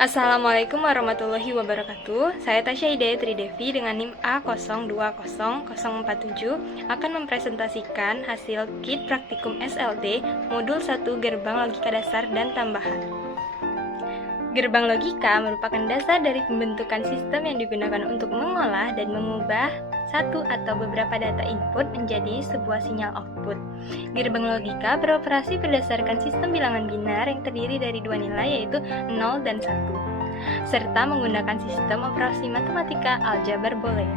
Assalamualaikum warahmatullahi wabarakatuh. Saya Tasya Hidayat Tridevi dengan NIM A020047 akan mempresentasikan hasil kit praktikum SLT modul 1 gerbang logika dasar dan tambahan. Gerbang logika merupakan dasar dari pembentukan sistem yang digunakan untuk mengolah dan mengubah satu atau beberapa data input menjadi sebuah sinyal output. Gerbang logika beroperasi berdasarkan sistem bilangan binar yang terdiri dari dua nilai yaitu 0 dan 1, serta menggunakan sistem operasi matematika aljabar Boolean.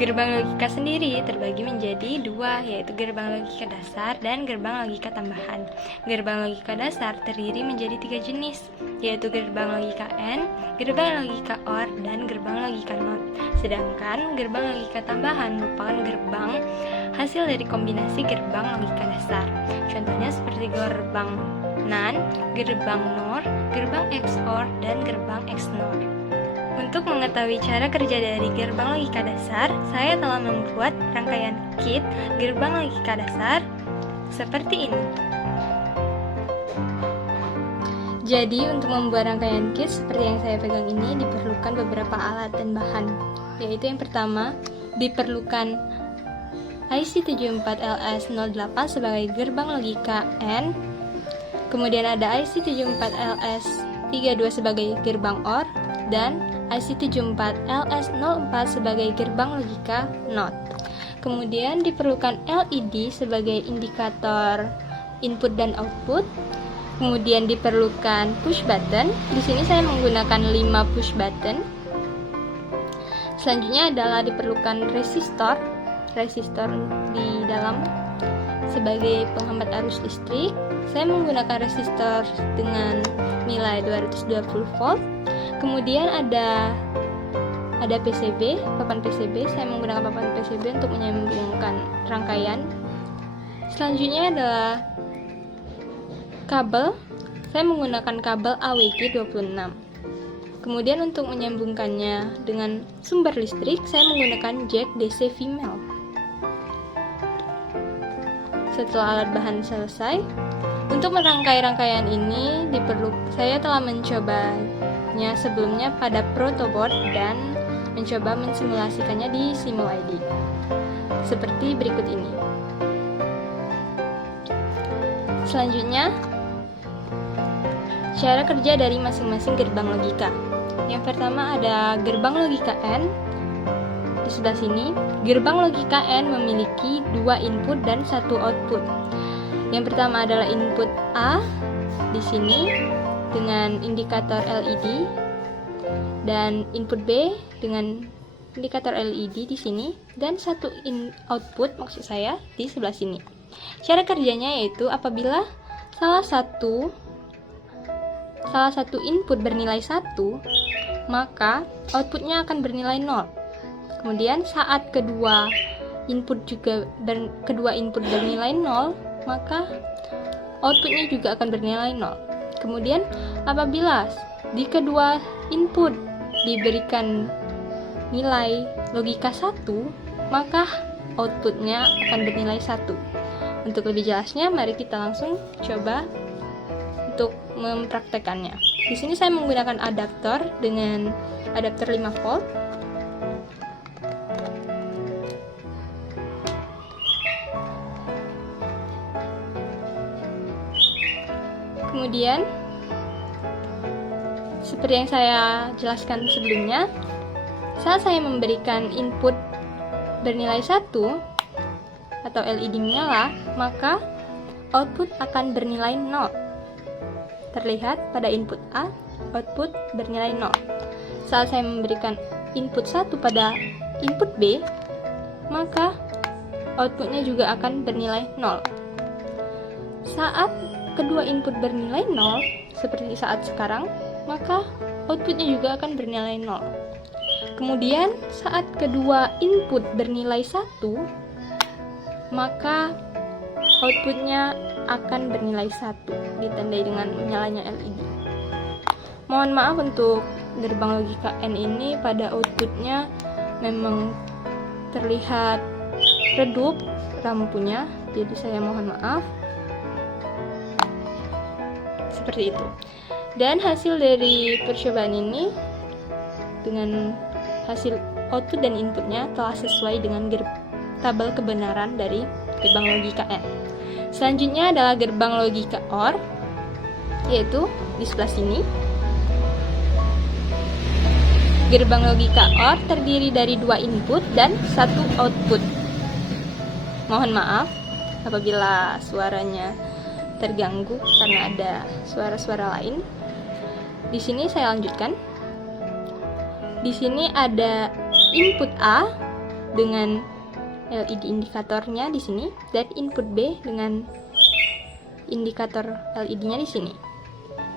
Gerbang logika sendiri terbagi menjadi dua, yaitu gerbang logika dasar dan gerbang logika tambahan. Gerbang logika dasar terdiri menjadi tiga jenis, yaitu gerbang logika AND, gerbang logika OR, dan gerbang logika NOT. Sedangkan gerbang logika tambahan merupakan gerbang hasil dari kombinasi gerbang logika dasar. Contohnya seperti gerbang NAND, gerbang NOR, gerbang XOR, dan gerbang XNOR. Untuk mengetahui cara kerja dari gerbang logika dasar, saya telah membuat rangkaian kit gerbang logika dasar seperti ini. Jadi, untuk membuat rangkaian kit seperti yang saya pegang ini diperlukan beberapa alat dan bahan, yaitu yang pertama, diperlukan IC 74LS08 sebagai gerbang logika AND, kemudian ada IC 74LS32 sebagai gerbang OR, dan IC 74LS04 sebagai gerbang logika NOT. Kemudian diperlukan LED sebagai indikator input dan output. Kemudian diperlukan push button. Di sini saya menggunakan 5 push button. Selanjutnya adalah diperlukan resistor di dalam sebagai penghambat arus listrik. Saya menggunakan resistor dengan nilai 220 volt. Kemudian ada PCB, papan PCB. Saya menggunakan papan PCB untuk menyambungkan rangkaian. Selanjutnya adalah kabel. Saya menggunakan kabel AWG26. Kemudian untuk menyambungkannya dengan sumber listrik, saya menggunakan jack DC female. Setelah alat bahan selesai, untuk merangkai rangkaian ini saya telah mencobanya sebelumnya pada protoboard dan mencoba mensimulasikannya di SimulID seperti berikut ini. Selanjutnya, cara kerja dari masing-masing gerbang logika. Yang pertama ada gerbang logika AND. Di sebelah sini, gerbang logika AND memiliki 2 input dan 1 output. Yang pertama adalah input A di sini dengan indikator LED, dan input B dengan indikator LED di sini, dan satu output maksud saya di sebelah sini. Cara kerjanya yaitu apabila salah satu input bernilai 1, maka outputnya akan bernilai 0. Kemudian saat kedua input bernilai 0, maka outputnya juga akan bernilai 0. Kemudian apabila di kedua input diberikan nilai logika 1, maka outputnya akan bernilai 1. Untuk lebih jelasnya, mari kita langsung coba untuk mempraktekannya. Di sini saya menggunakan adaptor dengan adaptor 5 volt. Kemudian, seperti yang saya jelaskan sebelumnya, saat saya memberikan input bernilai 1 atau LED menyala, maka output akan bernilai 0. Terlihat pada input A, output bernilai 0. Saat saya memberikan input 1 pada input B, maka outputnya juga akan bernilai 0. Saat kedua input bernilai 0, seperti saat sekarang, maka outputnya juga akan bernilai 0. Kemudian saat kedua input bernilai 1, maka outputnya akan bernilai 1, ditandai dengan menyalanya LED. Mohon maaf untuk gerbang logika N ini pada outputnya memang terlihat redup lampunya, jadi saya mohon maaf. Seperti itu. Dan hasil dari percobaan ini dengan hasil output dan inputnya telah sesuai dengan tabel kebenaran dari gerbang logika N. Selanjutnya adalah gerbang logika OR, yaitu di sebelah sini. Gerbang logika OR terdiri dari 2 input dan 1 output. Mohon maaf apabila suaranya terganggu karena ada suara-suara lain. Di sini saya lanjutkan. Di sini ada input A dengan LED indikatornya di sini dan input B dengan indikator LED-nya di sini.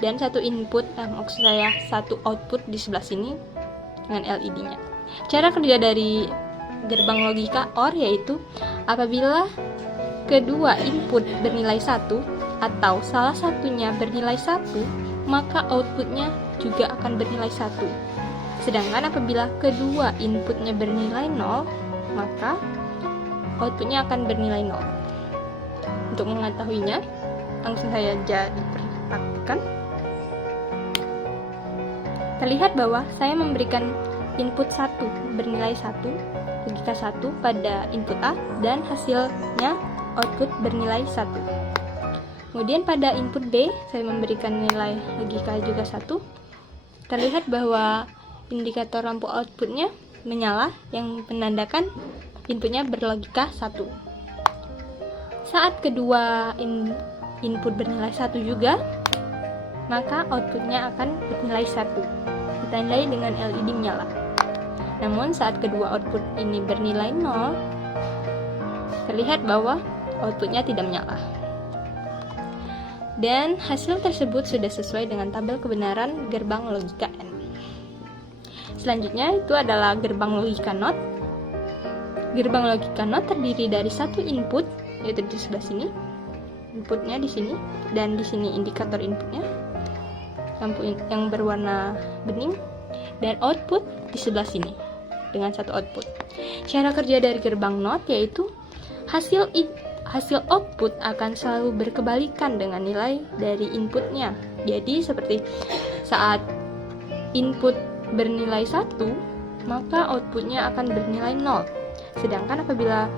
Dan satu input, maksud saya satu output di sebelah sini dengan LED-nya. Cara kerja dari gerbang logika OR yaitu apabila kedua input bernilai 1 atau salah satunya bernilai 1, maka outputnya juga akan bernilai 1. Sedangkan apabila kedua inputnya bernilai 0, maka outputnya akan bernilai 0. Untuk mengetahuinya, langsung saya diperhatikan. Terlihat bahwa saya memberikan input 1 bernilai 1, logika 1 pada input A dan hasilnya output bernilai 1. Kemudian pada input B, saya memberikan nilai logika juga 1. Terlihat bahwa indikator lampu outputnya menyala yang menandakan inputnya berlogika 1. Saat kedua input bernilai 1 juga, maka outputnya akan bernilai 1, ditandai dengan LED menyala. Namun saat kedua output ini bernilai 0, terlihat bahwa outputnya tidak menyala. Dan hasil tersebut sudah sesuai dengan tabel kebenaran gerbang logika N. Selanjutnya itu adalah gerbang logika NOT. Gerbang logika NOT terdiri dari 1 input, yaitu di sebelah sini, inputnya di sini, dan di sini indikator inputnya, lampu yang berwarna bening, dan output di sebelah sini dengan 1 output. Cara kerja dari gerbang NOT yaitu hasil output akan selalu berkebalikan dengan nilai dari inputnya. Jadi seperti saat input bernilai 1, maka outputnya akan bernilai 0. Sedangkan apabila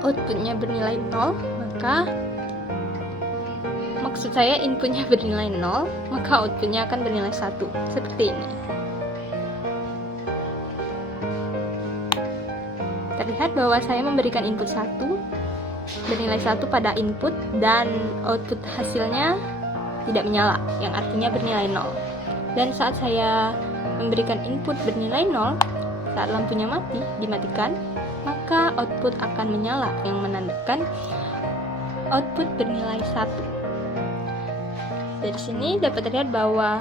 outputnya bernilai 0, maka maksud saya inputnya bernilai 0, maka outputnya akan bernilai 1. Seperti ini. Terlihat bahwa saya memberikan input 1 bernilai 1 pada input dan output hasilnya tidak menyala, yang artinya bernilai 0. Dan saat saya memberikan input bernilai 0, saat lampunya dimatikan, maka output akan menyala yang menandakan output bernilai 1. Dari sini dapat terlihat bahwa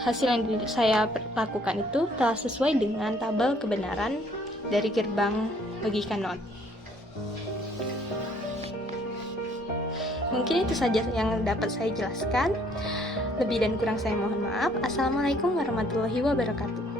hasil yang saya lakukan itu telah sesuai dengan tabel kebenaran dari gerbang logika NOT. Mungkin itu saja yang dapat saya jelaskan. Lebih dan kurang saya mohon maaf. Assalamualaikum warahmatullahi wabarakatuh.